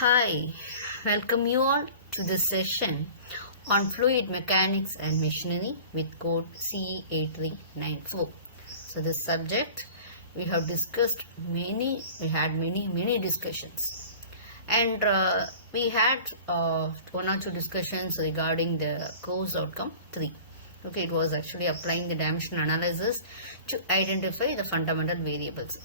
Hi, welcome you all to this session on fluid mechanics and machinery with code CE8394. So this subject we have discussed we had many discussions, and we had one or two discussions regarding the course outcome 3. Okay, it was actually applying the dimension analysis to identify the fundamental variables.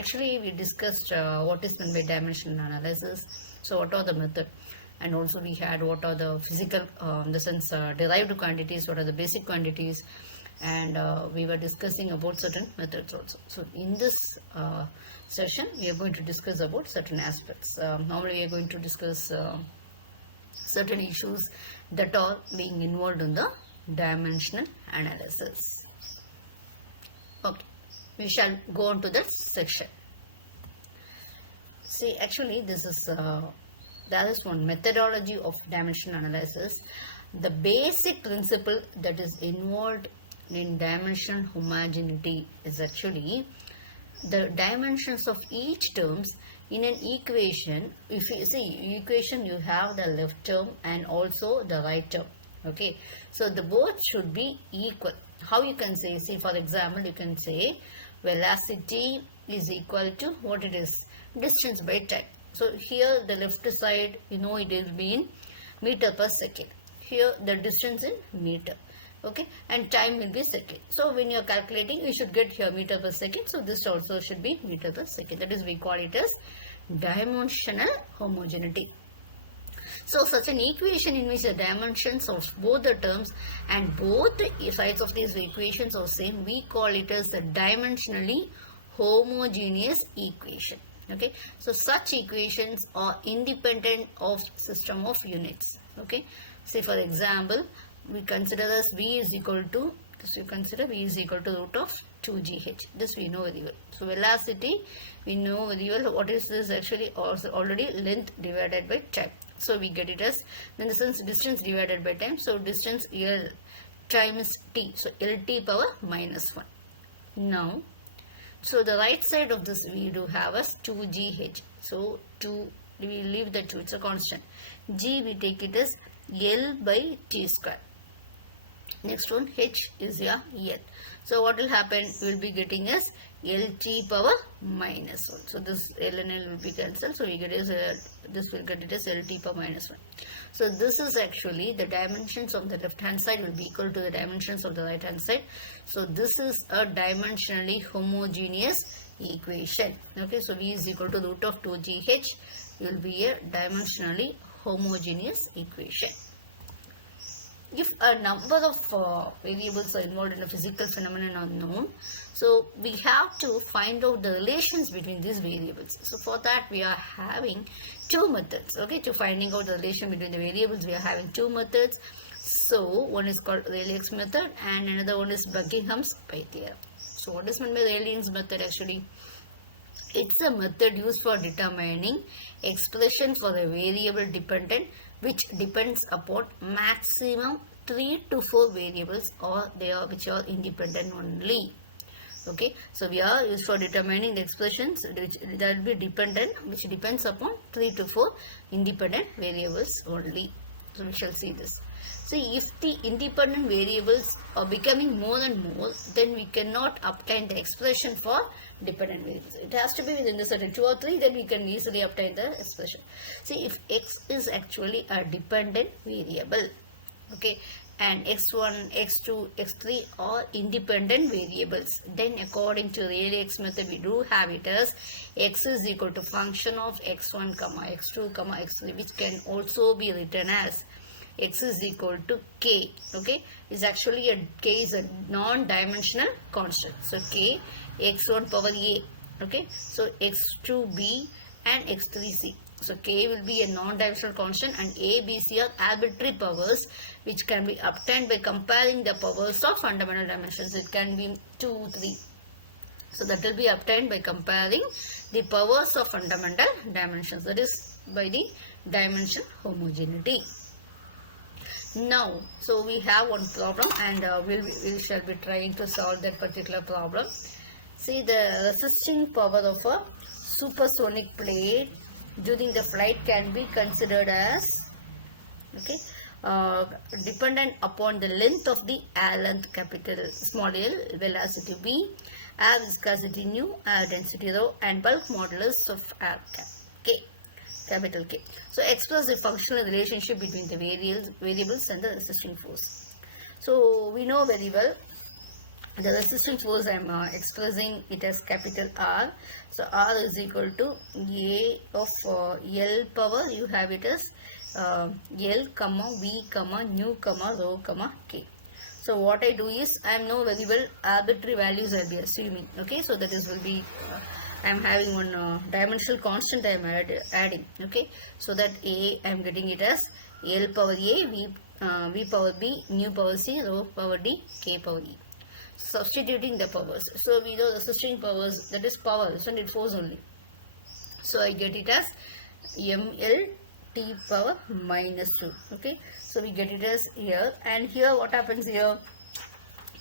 Actually, we discussed what is meant by dimensional analysis. So, what are the method, and also we had what are the physical, in the sense derived quantities, what are the basic quantities, and we were discussing about certain methods also. So, in this session, we are going to discuss about certain aspects. Normally, we are going to discuss certain issues that are being involved in the dimensional analysis. Okay, we shall go on to that section. See, actually, this is there is one methodology of dimensional analysis. The basic principle that is involved in dimension homogeneity is actually the dimensions of each terms in an equation. If you see equation, you have the left term and also the right term. Okay, so the both should be equal. How you can say? See, for example, you can say velocity is equal to what it is, distance by time. So here the left side, it will be in meter per second. Here the distance in meter. Okay, and time will be second. So when you are calculating, you should get here meter per second. So this also should be meter per second. That is, we call it as dimensional homogeneity. So such an equation in which the dimensions of both the terms and both the sides of these equations are same, we call it as the dimensionally homogeneous equation. Okay, so such equations are independent of system of units. Okay, say for example, we consider as V is equal to, root of 2gh. This we know very well. So velocity, we know very well. What is this? Actually also already length divided by time. So we get it as, in the sense, distance divided by time. So distance L times t. So LT power minus 1. Now, so the right side of this we do have as 2gh. So 2, we leave the 2, it's a constant. G we take it as L by t square. Next one, H is your L. So what will happen? We will be getting as LT power minus 1. So this L and L will be cancelled. So we get as this will get it as LT power minus 1. So this is actually the dimensions of the left hand side will be equal to the dimensions of the right hand side. So this is a dimensionally homogeneous equation. Okay, so V is equal to root of 2gh will be a dimensionally homogeneous equation. If a number of variables are involved in a physical phenomenon are known, so we have to find out the relations between these variables. So for that we are having two methods. Okay, to finding out the relation between the variables, we are having two methods. So one is called Rayleigh's method and another one is Buckingham's pi theorem. So what is meant by Rayleigh's method? Actually, it's a method used for determining expression for a variable dependent which depends upon maximum 3 to 4 variables or which are independent only. Okay, so we are used for determining the expressions that will be dependent, which depends upon 3 to 4 independent variables only. So we shall see this. See, if the independent variables are becoming more and more, then we cannot obtain the expression for dependent variables. It has to be within the certain 2 or 3, then we can easily obtain the expression. See, if x is actually a dependent variable, okay, and x1, x2, x3 are independent variables, then according to Rayleigh's method, we do have it as x is equal to function of x1, x2, x3, which can also be written as x is equal to k. Okay, is actually k is a non-dimensional constant. So k x1 power a. Okay, so x2b and x3c. So k will be a non-dimensional constant and a, b, c are arbitrary powers which can be obtained by comparing the powers of fundamental dimensions. It can be 2, 3. So that will be obtained by comparing the powers of fundamental dimensions. That is by the dimension homogeneity. Now, so we have one problem and we shall be trying to solve that particular problem. See, the resisting power of a supersonic plate during the flight can be considered as, okay, dependent upon the length of the air length, capital small l, velocity v, air viscosity nu, air density rho, and bulk modulus of air k, capital K. So express the functional relationship between the variables and the resisting force. So we know very well the resisting force. I am expressing it as capital R. So R is equal to A of L power, you have it as L comma V comma nu comma rho comma K. So what I do is, I am know very well arbitrary values I will be assuming. Okay, so that is will be I am having one dimensional constant I am adding. Okay, so that A I am getting it as L power A, V power B, nu power C, rho power D, K power E. Substituting the powers. So we know the resisting powers, that is power, isn't it, force only. So I get it as ml t power minus 2. Okay, so we get it as here, and here what happens here,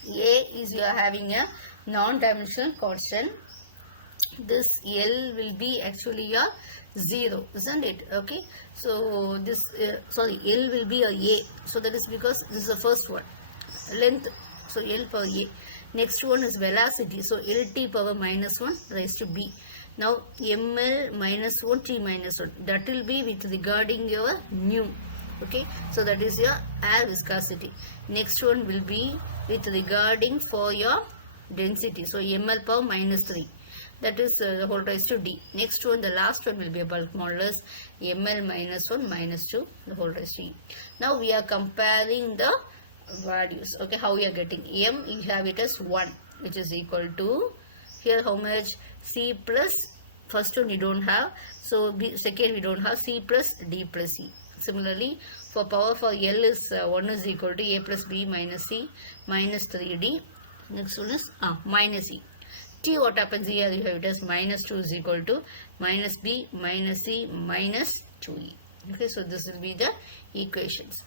A is you are having a non-dimensional constant. This L will be actually your 0, isn't it? Okay, so this sorry, L will be a A, so that is because this is the first one, length, so L power A. Next one is velocity, so LT power minus 1 raised to B. Now ml minus 1 t minus 1, that will be with regarding your nu. Okay, so that is your air viscosity. Next one will be with regarding for your density, so ml power minus 3, that is the whole raised to D. Next one, the last one will be a bulk modulus, ml minus 1 minus 2, the whole raised to E. Now we are comparing the values. Okay, how we are getting M, you have it as 1, which is equal to, here how much, C plus, first one you don't have, so B, second we don't have, C plus D plus E. Similarly for power for L is 1 is equal to A plus B minus C minus 3D. Next one is minus E. T, what happens here, you have it as minus 2 is equal to minus B minus C minus 2E. Okay, so this will be the equations.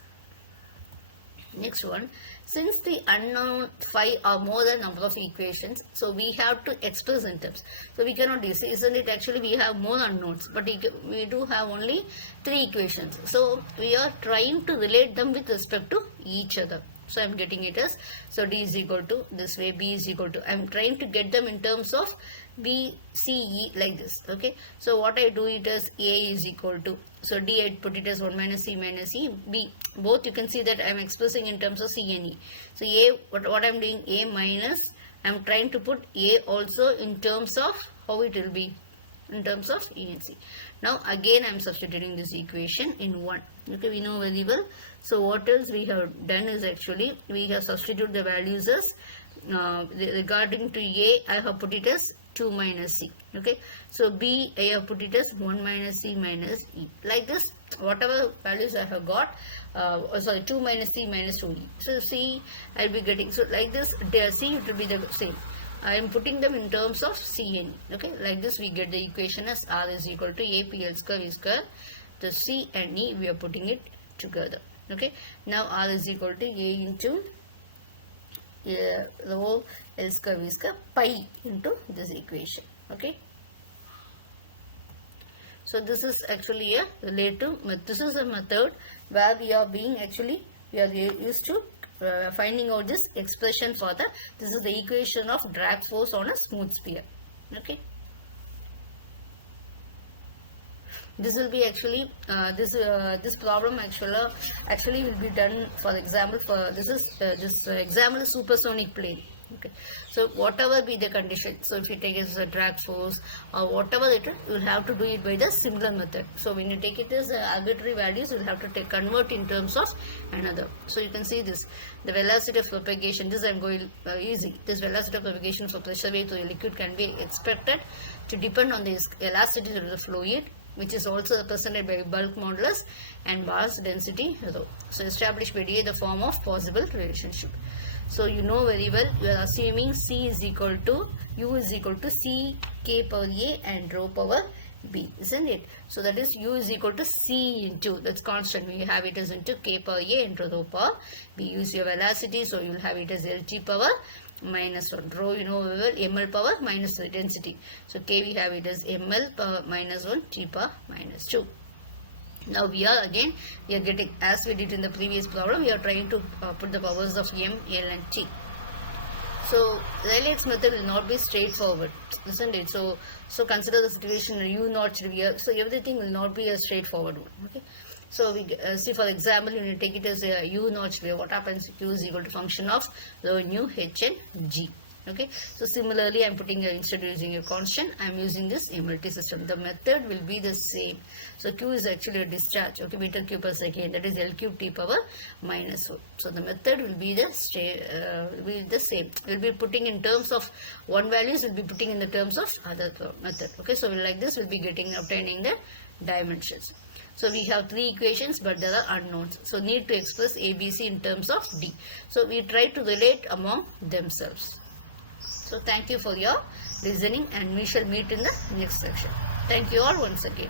Next one, since the unknown phi are more than number of equations, so we have to express in terms. So we cannot do, isn't it, actually we have more unknowns, but we do have only 3 equations. So we are trying to relate them with respect to each other. So I am getting it as, so D is equal to this way, B is equal to, I am trying to get them in terms of B, C, E, like this. Okay, so what I do it as A is equal to, so D I put it as 1 minus C minus E, B, both you can see that I am expressing in terms of C and E. So A, what I am doing, A minus, I am trying to put A also in terms of how it will be, in terms of E and C. Now again I am substituting this equation in 1. Okay, we know very well. So what else we have done is, actually we have substituted the values as regarding to A, I have put it as 2 minus C. Okay, so B, I have put it as 1 minus C minus E. Like this, whatever values I have got, 2 minus C minus 2E. So C I will be getting, so like this, C it will be the same. I am putting them in terms of C and E. Okay, like this we get the equation as R is equal to A P L square V square. The C and E we are putting it together. Okay, now R is equal to A into rho L square V square pi into this equation. Okay, so this is actually a relative method. This is a method where we are being actually, we are used to finding out this expression for the, this is the equation of drag force on a smooth sphere. Okay, this will be actually this problem actually will be done, for example, for this is this example is supersonic plane. Okay, so whatever be the condition, so if you take it as a drag force or whatever it is, you will have to do it by the similar method. So when you take it as arbitrary values, you will have to convert in terms of another. So you can see this, the velocity of propagation, this I am going easy. This velocity of propagation for pressure wave to a liquid can be expected to depend on the elasticity of the fluid, which is also represented by bulk modulus and mass density rho. So established by D the form of possible relationship. So you know very well, you are assuming C is equal to, U is equal to C K power A and rho power B, isn't it? So that is U is equal to C into, that's constant, we have it as into K power A into rho power B. Use your velocity, so you will have it as LT power minus 1. Rho, you know, ml power minus the density. So K we have it as ml power minus 1 T power minus 2. Now we are getting, as we did in the previous problem, we are trying to put the powers of m, l and t. So Rayleigh's method will not be straightforward, isn't it? So consider the situation u naught should be so everything will not be a straightforward one. Okay. So we see, for example, when you take it as a u naught should be, what happens? Q is equal to function of rho, nu, h and g. Okay, so similarly, I'm putting instead of using a constant, I'm using this MLT system. The method will be the same. So Q is actually a discharge, okay, meter cube per second, that is L cube T power minus 4. So the method will be the same. We'll be putting in terms of one values, we'll be putting in the terms of other method. Okay, so like this, we'll be obtaining the dimensions. So we have three equations, but there are unknowns. So need to express ABC in terms of D. So we try to relate among themselves. So thank you for your listening, and we shall meet in the next section. Thank you all once again.